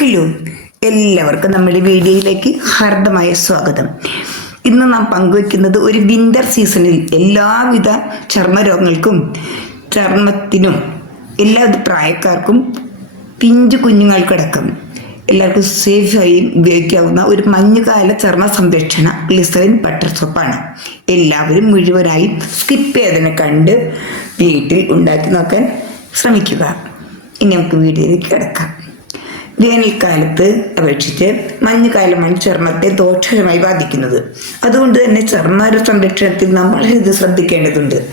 Hello. എല്ലാവർക്കും നമ്മുടെ വീഡിയോയിലേക്ക് ഹാർദമായ സ്വാഗതം. ഇന്ന് നാം പങ്കുവെക്കുന്നത് ഒരു വിന്റർ സീസണിൽ എല്ലാവിധ ചർമ്മരോഗങ്ങൾക്കും ചർമ്മത്തിനും എല്ലാ പ്രായക്കാർക്കും പിഞ്ചു കുഞ്ഞുങ്ങൾക്കടക്കം എല്ലാവർക്കും സേഫായി ഉപയോഗിക്കാവുന്ന ഒരു മഞ്ഞുകാല ചർമ്മ സംരക്ഷണ ഗ്ലിസറിൻ ബട്ടർ സോപ്പാണ് എല്ലാവരും മുഴുവനായി സ്കിപ്പ് ചെയ്തതിനെ കണ്ട് വീട്ടിൽ ഉണ്ടാക്കി നോക്കാൻ ശ്രമിക്കുക. ഇനി നമുക്ക് വീഡിയോയിലേക്ക് കിടക്കാം. വേനൽക്കാലത്ത് അപേക്ഷിച്ച് മഞ്ഞുകാലമാണ് ചർമ്മത്തെ ദോഷകരമായി ബാധിക്കുന്നത്. അതുകൊണ്ട് തന്നെ ചർമ്മ സംരക്ഷണത്തിൽ നമ്മൾ വളരെയധികം ശ്രദ്ധിക്കേണ്ടതുണ്ട്.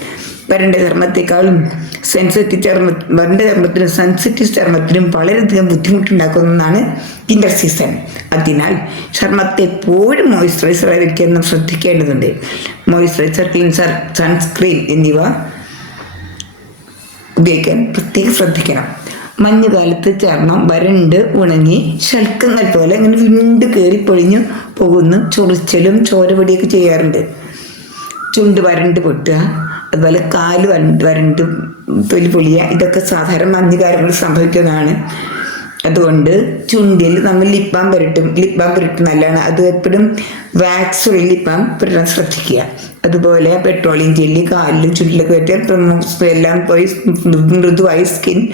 വരണ്ട ചർമ്മത്തെക്കാളും സെൻസിറ്റീവ് ചർമ്മ വരണ്ട ചർമ്മത്തിനും സെൻസിറ്റീവ് ചർമ്മത്തിനും വളരെയധികം ബുദ്ധിമുട്ടുണ്ടാക്കുന്നതാണ് വിന്റർ സീസൺ അതിനാൽ ചർമ്മത്തെ എപ്പോഴും മോയ്സ്ചറൈസർ വയ്ക്കാൻ ശ്രദ്ധിക്കേണ്ടതുണ്ട്. മോയ്സ്ചറൈസർ ക്ലീൻസർ സൺസ്ക്രീൻ എന്നിവ ഉപയോഗിക്കാൻ പ്രത്യേകം ശ്രദ്ധിക്കണം. മഞ്ഞുകാലത്ത് ചർമ്മം വരണ്ട് ഉണങ്ങി ശൽക്കങ്ങൾ പോലെ ഇങ്ങനെ വിണ്ട് കയറി പൊഴിഞ്ഞു പോകുന്നു. ചൊറിച്ചലും ചോരപൊടിയൊക്കെ ചെയ്യാറുണ്ട്. ചുണ്ട് വരണ്ട് പൊട്ടുക അതുപോലെ കാൽ വരണ്ട് വരണ്ട് തൊലി പൊളിയുക ഇതൊക്കെ സാധാരണ മഞ്ഞുകാലങ്ങൾ സംഭവിക്കുന്നതാണ്. അതുകൊണ്ട് ചുണ്ടിൽ നമ്മൾ ലിപ്പാം പുരട്ടും. ലിപ്പാം പുരട്ടും നല്ലതാണ്. അത് എപ്പോഴും വാക്സ് ഉള്ള ലിപ്പാം പുരട്ടാൻ ശ്രദ്ധിക്കുക. അതുപോലെ പെട്രോളിയം ജെല്ലി കാലിലും ചുണ്ടിലൊക്കെ പറ്റിയ എല്ലാം പോയി മൃദുവായി സ്കിൻ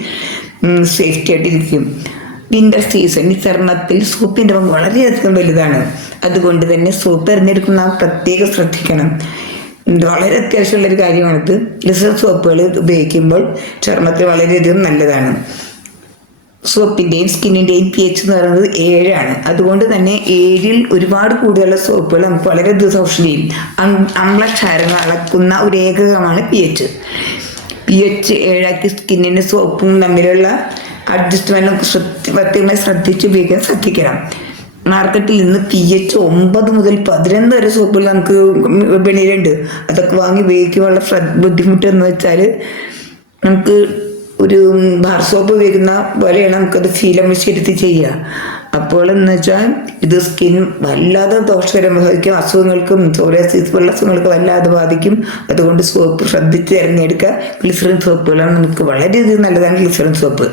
സേഫ്റ്റി ആയിട്ടിരിക്കും വിന്റർ സീസണിൽ ചർമ്മത്തിൽ സോപ്പിന്റെ പങ്ക് വളരെയധികം വലുതാണ്. അതുകൊണ്ട് തന്നെ സോപ്പ് തിരഞ്ഞെടുക്കുന്ന പ്രത്യേകം ശ്രദ്ധിക്കണം. വളരെ അത്യാവശ്യമുള്ള ഒരു കാര്യമാണിത്. ലിസർ സോപ്പുകൾ ഉപയോഗിക്കുമ്പോൾ ചർമ്മത്തിൽ വളരെയധികം നല്ലതാണ്. സോപ്പിന്റെയും സ്കിന്നിന്റെയും പി എച്ച് എന്ന് പറയുന്നത് ഏഴാണ്. അതുകൊണ്ട് തന്നെ ഏഴിൽ ഒരുപാട് കൂടുതലുള്ള സോപ്പുകൾ നമുക്ക് വളരെ ചെയ്യും അമ്ലക്ഷാരങ്ങൾ അളക്കുന്ന ഒരു ഏകകമാണ് പി എച്ച് പി എച്ച് ഏഴാക്കി സ്കിന്നിന് സോപ്പും തമ്മിലുള്ള അഡ്ജസ്റ്റ്മെന്റും പ്രത്യേകമായി ശ്രദ്ധിച്ച് ഉപയോഗിക്കാൻ ശ്രദ്ധിക്കണം. മാർക്കറ്റിൽ നിന്ന് പി എച്ച് ഒമ്പത് മുതൽ പതിനൊന്ന് വരെ സോപ്പുകൾ നമുക്ക് വിപണിയിലുണ്ട്. അതൊക്കെ വാങ്ങി ഉപയോഗിക്കുമ്പോൾ ബുദ്ധിമുട്ട് എന്ന് വെച്ചാൽ നമുക്ക് ഒരു ബാർ സോപ്പ് ഉപയോഗിക്കുന്ന പോലെയാണ് നമുക്കത് ഫീലം ശരിത്തി ചെയ്യുക. അപ്പോൾ എന്ന് വെച്ചാൽ ഇത് സ്കിൻ വല്ലാതെ ദോഷകരം ബാധിക്കും അസുഖങ്ങൾക്കും സോറിയാസിസ് പോലുള്ള അസുഖങ്ങൾക്ക് വല്ലാതെ ബാധിക്കും. അതുകൊണ്ട് സോപ്പ് ശ്രദ്ധിച്ച് തിരഞ്ഞെടുക്കുക. ഗ്ലിസറിൻ സോപ്പുകളാണ് നമുക്ക് വളരെയധികം നല്ലതാണ് ഗ്ലിസറിൻ സോപ്പ്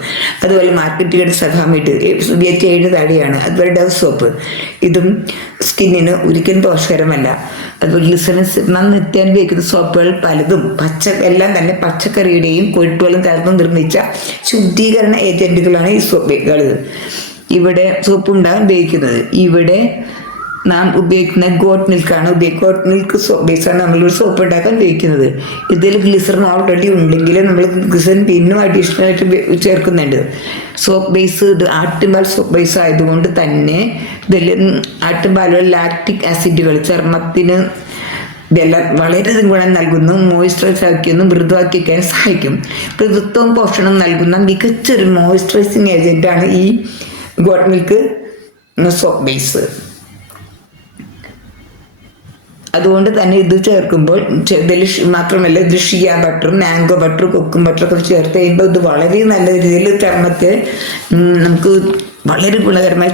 അതുപോലെ മാർക്കറ്റുകളുടെ സഹാമിട്ട് ഉപയോഗിച്ച് ഏഴ് താടിയാണ്. അതുപോലെ ഡവ് സോപ്പ് ഇതും സ്കിന്നിന് ഒരിക്കലും ദോഷകരമല്ല. അതുപോലെ ഗ്ലിസറിൻ നാം നിത്യം ഉപയോഗിക്കുന്ന സോപ്പുകൾ പലതും പച്ച എല്ലാം തന്നെ പച്ചക്കറിയുടെയും കൊഴുപ്പുകളും കലർന്നും നിർമ്മിച്ച ശുദ്ധീകരണ ഏജന്റുകളാണ് ഈ സോപ്പുകൾ ഇവിടെ സോപ്പ് ഉണ്ടാകാൻ ഉപയോഗിക്കുന്നത്. ഇവിടെ നാം ഉപയോഗിക്കുന്ന ഗോട്ട് മിൽക്കാണ് ഗോട്ട് മിൽക്ക് ബേസാണ് നമ്മളൊരു സോപ്പ് ഉണ്ടാക്കാൻ ഉപയോഗിക്കുന്നത്. ഇതിൽ ഗ്ലിസറിൻ ഓൾറെഡി ഉണ്ടെങ്കിൽ നമ്മൾ ഗ്ലിസറിൻ പിന്നും അഡീഷണൽ ആയിട്ട് ചേർക്കുന്നുണ്ട്. സോപ്പ് ബേസ് ഇത് ആട്ടുംപാൽ സോപ്പ് ബേസ് ആയതുകൊണ്ട് തന്നെ ഇതിൽ ആട്ടുമ്പാലുള്ള ലാക്റ്റിക് ആസിഡുകൾ ചർമ്മത്തിന് ഇതെല്ലാം വളരെയധികം ഗുണം നൽകുന്നു മോയ്സ്ചറൈസ് ആക്കിയൊന്നും മൃദുവാക്കി വയ്ക്കാൻ സഹായിക്കും. മൃദുത്വവും പോഷണം നൽകുന്ന മികച്ചൊരു മോയ്സ്ചറൈസിങ് ഏജന്റാണ് ഈ ഗോട്ട് മിൽക്ക് സോപ്പ് ബേസ് അതുകൊണ്ട് തന്നെ ഇത് ചേർക്കുമ്പോൾ മാത്രമല്ല ഇത് ഷിയ ബട്ടറും മാംഗോ ബട്ടറും കൊക്കും ബട്ടറൊക്കെ ചേർത്ത് കഴിയുമ്പോൾ ഇത് വളരെ നല്ല രീതിയിൽ ചർമ്മത്തെ നമുക്ക് വളരെ ഗുണകരമായി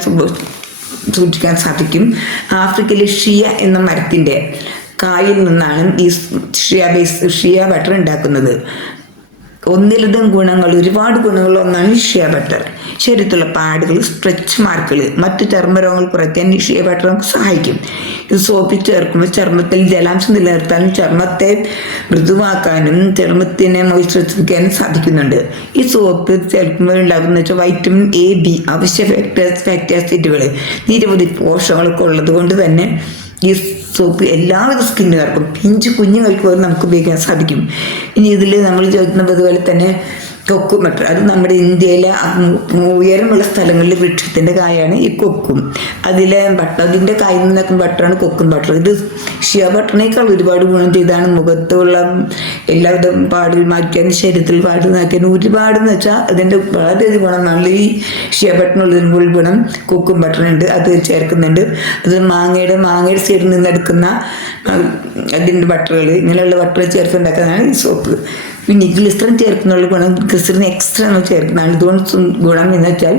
സൂക്ഷിക്കാൻ സാധിക്കും. ആഫ്രിക്കയിലെ ഷിയ എന്ന മരത്തിന്റെ കായിൽ നിന്നാണ് ഈ ഷിയ ബേസ് ഷിയ ബട്ടർ ഉണ്ടാക്കുന്നത്. ഒന്നിലധികം ഗുണങ്ങൾ ഒരുപാട് ഗുണങ്ങൾ ഒന്നാണ് ഷിയ ബട്ടർ ശരീരത്തിലുള്ള പാടുകൾ സ്ട്രെച്ച് മാർക്കുകൾ മറ്റു ചർമ്മരോഗങ്ങൾ കുറയ്ക്കാൻ ഷിയ ബട്ടർ നമുക്ക് സഹായിക്കും. ഇത് സോപ്പിൽ ചേർക്കുമ്പോൾ ചർമ്മത്തിൽ ജലാംശം നിലനിർത്താനും ചർമ്മത്തെ മൃദുവാക്കാനും ചർമ്മത്തിനെ മോയിസ്ചറൈസിക്കാനും സാധിക്കുന്നുണ്ട്. ഈ സോപ്പ് ചേർക്കുമ്പോൾ ഉണ്ടാകുന്ന വെച്ചാൽ വൈറ്റമിൻ എ ബി അവശ്യ ഫാക്ടേഴ്സ് ഫാറ്റി ആസിഡുകൾ നിരവധി പോഷകങ്ങളൊക്കെ ഉള്ളത് കൊണ്ട് തന്നെ ഈ സോപ്പ് എല്ലാവിധ സ്കിന്നുകാർക്കും പിഞ്ച് കുഞ്ഞുങ്ങൾക്ക് പോലും നമുക്ക് ഉപയോഗിക്കാൻ സാധിക്കും. ഇനി ഇതിൽ നമ്മൾ ചോദിക്കുന്നത് അതുപോലെ തന്നെ കൊക്കും. അത് നമ്മുടെ ഇന്ത്യയിലെ ഉയരമുള്ള സ്ഥലങ്ങളിൽ വൃക്ഷത്തിന്റെ കായാണ് ഈ കൊക്കും. അതിലെ ബട്ടർ അതിന്റെ കായിൽ നിന്നൊക്കെ ബട്ടറാണ് കൊക്കും ബട്ടർ. ഇത് ഷിയ ബട്ടറിനേക്കാൾ ഒരുപാട് ഗുണം ചെയ്താണ്. മുഖത്തുള്ള എല്ലാവിധ പാടുകൾ മാറ്റാൻ ശരീരത്തിൽ പാട് മാറ്റാൻ ഒരുപാട് എന്ന് വെച്ചാൽ അതിന്റെ വളരെയധികം ഗുണം. നല്ല ഈ ഷിയ ബട്ടറിനുള്ളതിന് ഒരു ഗുണം കൊക്കും ബട്ടറുണ്ട് അത് ചേർക്കുന്നുണ്ട്. അത് മാങ്ങയുടെ മാങ്ങയുടെ സൈഡിൽ നിന്ന് എടുക്കുന്ന അതിന്റെ ബട്ടറുകൾ. ഇങ്ങനെയുള്ള ബട്ടർ ചേർത്തുണ്ടാക്കുന്നതാണ് ഈ സോപ്പ്. പിന്നെ ഗ്ലിസറിൻ ചേർക്കുന്നുള്ള ഗുണം ഗ്ലിസ്റ്ററിൻ എക്സ്ട്രാ എന്ന് ചേർക്കുന്നതാണ് ഇതുകൊണ്ട് ഗുണം എന്ന് വെച്ചാൽ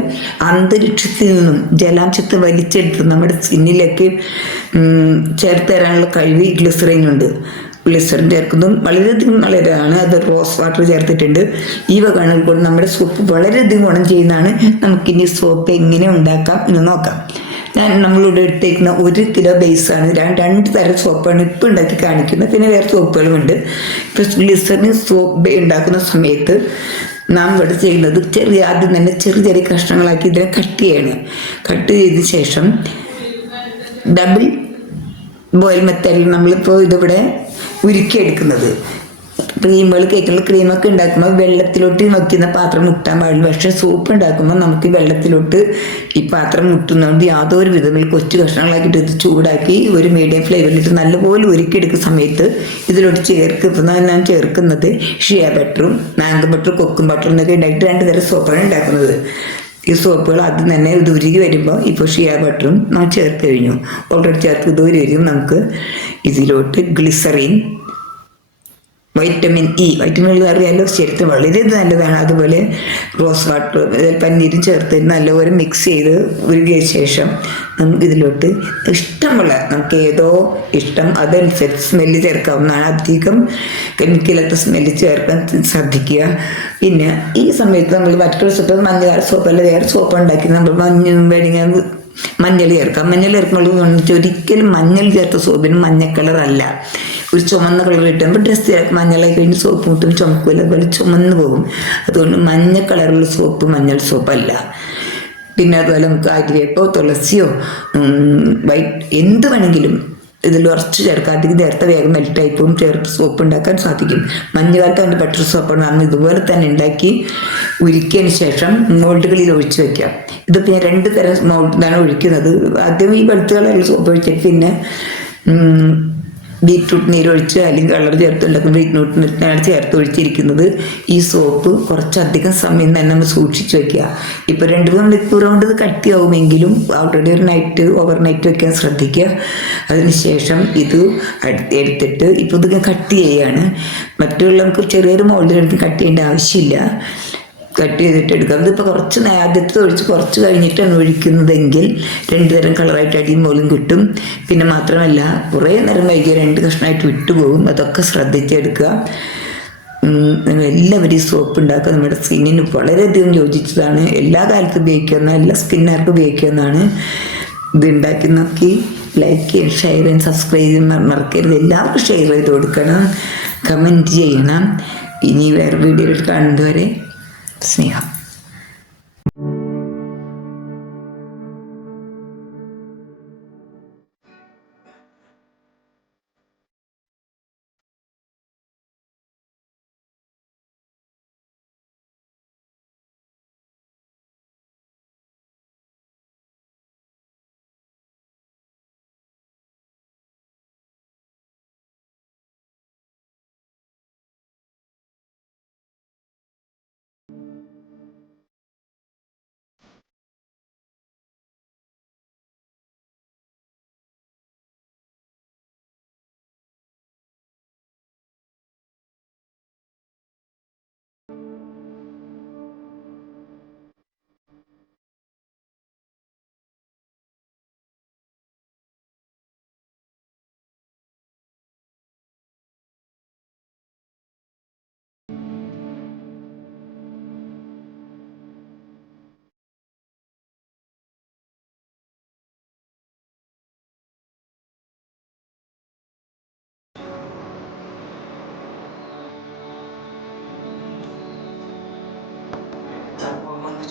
അന്തരീക്ഷത്തിൽ നിന്നും ജലാംശത്തെ വലിച്ചെടുത്ത് നമ്മുടെ സ്കിന്നിലേക്ക് ചേർത്ത് തരാനുള്ള കഴിവ് ഈ ഗ്ലിസ്റ്ററിനുണ്ട് ഗ്ലിസറിൻ ചേർക്കുന്നതും വളരെയധികം നല്ലതാണ്. അത് റോസ് വാട്ടർ ചേർത്തിട്ടുണ്ട്. ഈ വകകൾ കൊണ്ട് നമ്മുടെ സോപ്പ് വളരെയധികം ഗുണം ചെയ്യുന്നതാണ്. നമുക്കിനി സോപ്പ് എങ്ങനെ ഉണ്ടാക്കാം എന്ന് നോക്കാം. ഞാൻ നമ്മളിവിടെ എടുത്തേക്കുന്ന ഒരു കിലോ ബേസാണ് രണ്ട് രണ്ട് തരം സോപ്പാണ് ഇപ്പം ഉണ്ടാക്കി കാണിക്കുന്നത്. പിന്നെ വേറെ സോപ്പുകളുമുണ്ട് ഇപ്പം ഗ്ലിസറിൻ സോപ്പ് ഉണ്ടാക്കുന്ന സമയത്ത് നാം ഇവിടെ ചെയ്യുന്നത് ചെറിയ ആദ്യം തന്നെ ചെറിയ ചെറിയ കഷ്ണങ്ങളാക്കി ഇതിനെ കട്ട് ചെയ്യണം. കട്ട് ചെയ്ത ശേഷം ഡബിൾ ബോയിൽ മെത്തേഡിൽ നമ്മളിപ്പോൾ ഇതിവിടെ ഉരുക്കിയെടുക്കുന്നത്. ക്രീമുകൾ കേക്കിൽ ക്രീമൊക്കെ ഉണ്ടാക്കുമ്പോൾ വെള്ളത്തിലോട്ട് വയ്ക്കുന്ന പാത്രം മുട്ടാൻ പാടില്ല. പക്ഷേ സൂപ്പ് ഉണ്ടാക്കുമ്പോൾ നമുക്ക് വെള്ളത്തിലോട്ട് ഈ പാത്രം മുട്ടുന്നതുകൊണ്ട് യാതൊരു വിധമിൽ കൊച്ചു കഷ്ണങ്ങളാക്കിയിട്ട് ഇത് ചൂടാക്കി ഒരു മീഡിയം ഫ്ലേവറിലിട്ട് നല്ലപോലെ ഒരുക്കിയെടുക്കുന്ന സമയത്ത് ഇതിലോട്ട് ചേർക്കുന്നത് ഞാൻ ചേർക്കുന്നത്. ഷിയ ബട്ടറും മാങ്കോ ബട്ടറും കൊക്കും ബട്ടറും എന്നൊക്കെ ഉണ്ടായിട്ട് രണ്ട് തരം സോപ്പാണ് ഉണ്ടാക്കുന്നത്. ഈ സോപ്പുകൾ ആദ്യം തന്നെ ഇത് ഉരുകി വരുമ്പോൾ ഇപ്പോൾ ഷിയ ബട്ടറും നമ്മൾ ചേർത്ത് കഴിഞ്ഞു. ഓൾറെഡി ചേർത്ത് ഇത് വരും നമുക്ക് ഇതിലോട്ട് ഗ്ലിസറിൻ വൈറ്റമിൻ ഇ വൈറ്റമിൻ അറിയാലോ ശരീരത്തിന് വളരെ നല്ലതാണ്. അതുപോലെ റോസ് വാട്ടർ പന്നീരും ചേർത്ത് നല്ലപോലെ മിക്സ് ചെയ്ത് ഉരുകിയ ശേഷം നമുക്ക് ഇതിലോട്ട് ഇഷ്ടമുള്ള നമുക്ക് ഏതോ ഇഷ്ടം അതനുസരിച്ച് സ്മെല്ല് ചേർക്കാവുന്നതാണ്. അധികം കെമിക്കലത്തെ സ്മെല്ല് ചേർക്കാൻ ശ്രദ്ധിക്കുക. പിന്നെ ഈ സമയത്ത് നമ്മൾ മറ്റൊരു സോപ്പ് മഞ്ഞൾ സോപ്പല്ല വേറെ സോപ്പ് ഉണ്ടാക്കി നമ്മൾ മഞ്ഞ വേണമെങ്കിൽ മഞ്ഞൾ ചേർക്കാം. മഞ്ഞൾ ചേർക്കുമ്പോൾ ഒരിക്കലും മഞ്ഞൾ ചേർത്ത സോപ്പിന് മഞ്ഞ കളറല്ല ഒരു ചുമന്ന കളർ കിട്ടുമ്പോൾ ഡ്രസ്സ് മഞ്ഞളായി കഴിഞ്ഞ് സോപ്പ് മുട്ടും ചുമക്കില്ല അതുപോലെ ചുമന്ന് പോകും. അതുകൊണ്ട് മഞ്ഞ കളറുള്ള സോപ്പ് മഞ്ഞൾ സോപ്പല്ല പിന്നെ അതുപോലെ നമുക്ക് അരിവേപ്പോ തുളസിയോ വൈറ്റ് എന്ത് വേണമെങ്കിലും ഇതിൽ ഉറച്ച് ചേർക്കാം. അധികം നേരത്തെ വേഗം മെൽറ്റായി പോകും. ചേർത്ത് സോപ്പ് ഉണ്ടാക്കാൻ സാധിക്കും. മഞ്ഞുകാലത്ത് അതിന്റെ ബട്ടർ സോപ്പാണ് നമ്മൾ ഇതുപോലെ തന്നെ ഉണ്ടാക്കി ഉരുക്കിയതിന് ശേഷം മോൾഡുകളിൽ ഒഴിച്ച് വെക്കാം. ഇതിപ്പോൾ ഞാൻ രണ്ട് തരം മോൾഡിലാണ് ഒഴിക്കുന്നത്. ആദ്യം ഈ വെളുത്ത സോപ്പ് ഒഴിച്ചിട്ട് പിന്നെ ബീറ്റ്റൂട്ട് നീരൊഴിച്ച് അല്ലെങ്കിൽ കളർ ചേർത്ത് ഉണ്ടാക്കുന്ന ബീറ്റ്റൂട്ട് നീരാണ് ചേർത്ത് ഒഴിച്ചിരിക്കുന്നത് ഈ സോപ്പ് കുറച്ചധികം സമയം തന്നെ നമ്മൾ സൂക്ഷിച്ച് വെക്കുക. ഇപ്പോൾ രണ്ട് മൂന്ന് മണിക്കൂർ കൊണ്ട് ഇത് കട്ടിയാവുമെങ്കിലും ഓൾറെഡി ഒരു നൈറ്റ് ഓവർ നൈറ്റ് വെക്കാൻ ശ്രദ്ധിക്കുക. അതിനുശേഷം ഇത് എടുത്തിട്ട് ഇപ്പോൾ ഇത് കട്ട് ചെയ്യുകയാണ് മറ്റുള്ളവർക്ക് ചെറിയൊരു മോൾഡിലെടുത്ത് കട്ട് ചെയ്യേണ്ട ആവശ്യമില്ല. കട്ട് ചെയ്തിട്ട് എടുക്കാം ഇതിപ്പോൾ കുറച്ച് ആദ്യത്തെ ഒഴിച്ച് കുറച്ച് കഴിഞ്ഞിട്ടാണ് ഒഴിക്കുന്നതെങ്കിൽ രണ്ട് തരം കളറായിട്ട് അടിയും പോലും കിട്ടും. പിന്നെ മാത്രമല്ല കുറേ നേരം വൈകിയ രണ്ട് കഷ്ണമായിട്ട് വിട്ടുപോകും അതൊക്കെ ശ്രദ്ധിച്ചെടുക്കുക. എല്ലാവരും സോപ്പ് ഉണ്ടാക്കുക. നമ്മുടെ സ്കിന്നിന് വളരെയധികം യോജിച്ചതാണ്. എല്ലാ കാലത്തും ഉപയോഗിക്കുന്ന എല്ലാ സ്കിന്നുകാർക്കും ഉപയോഗിക്കുന്നതാണ് ഇത് ഉണ്ടാക്കി നോക്കി. ലൈക്ക് ചെയ്യും ഷെയർ ചെയ്യും സബ്സ്ക്രൈബ് ചെയ്യാൻ മറക്കരുത്. എല്ലാവർക്കും ഷെയർ ചെയ്ത് കൊടുക്കണം. കമന്റ് ചെയ്യണം. ഇനി വേറെ വീഡിയോകൾ കാണുന്നതുവരെ sneaker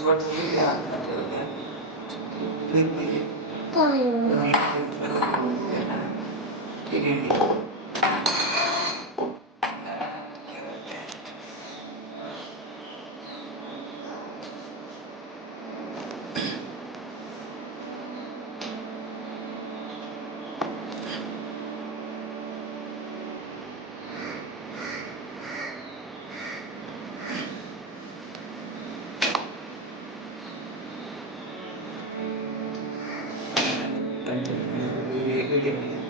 what we are people. Time. People. Time. 嗯，有有点。